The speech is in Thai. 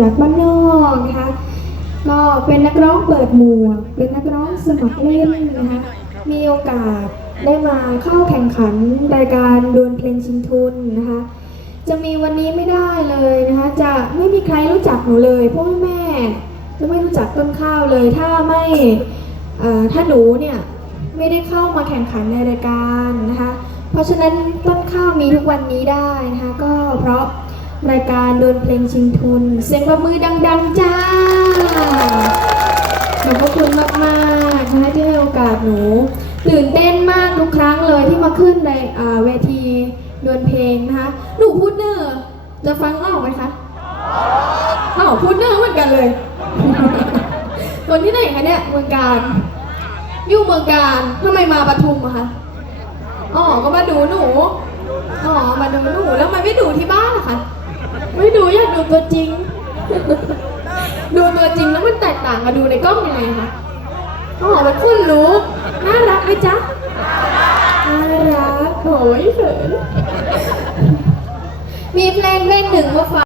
จากบ้านนอกนะคะก็เป็นนักร้องเปิดหมวกเป็นนักร้องสมัครเล่นนะคะมีโอกาสได้มาเข้าแข่งขันรายการดวลเพลงชิงทุนนะคะ จะมีวันนี้ไม่ได้เลยนะคะจะไม่มีใครรู้จักหนูเลยเพราะว่าแม่ จะไม่รู้จักต้นข้าวเลย ถ้าไม่ถ้าหนูเนี่ยไม่ได้เข้ามาแข่งขันในรายการนะคะ เพราะฉะนั้นต้นข้าวมีทุกวันนี้ได้นะคะก็เพราะ รายการดวลเพลงชิงทุน เสียงประมือดัง ๆ จ้า ขอบพระคุณมากๆนะคะที่ให้โอกาสหนู ตื่นเต้นมากทุกครั้งเลยที่มาขึ้นในเวทีดวลเพลงนะคะ หนูพูดเนอร์จะฟังออกไหมคะอ้าวพูดเนอร์เหมือนกันเลย คนที่ไหนคะเนี่ยเมืองการอยู่เมืองการทำไมมาปทุมอะคะอ๋อก็มาดูหนูอ๋อมาดูหนูแล้วทำไมไม่ดูที่บ้านล่ะคะไม่ดูอยากดู ตัวจริง ดูตัวจริงแล้วมันแตกต่างกับดูในกล้องยังไงคะอ๋อมันคุ้นรู้น่ารักไหมจ๊ะน่ารักโอ้ยเขินมีเพลงเพลงหนึ่งมาฝาก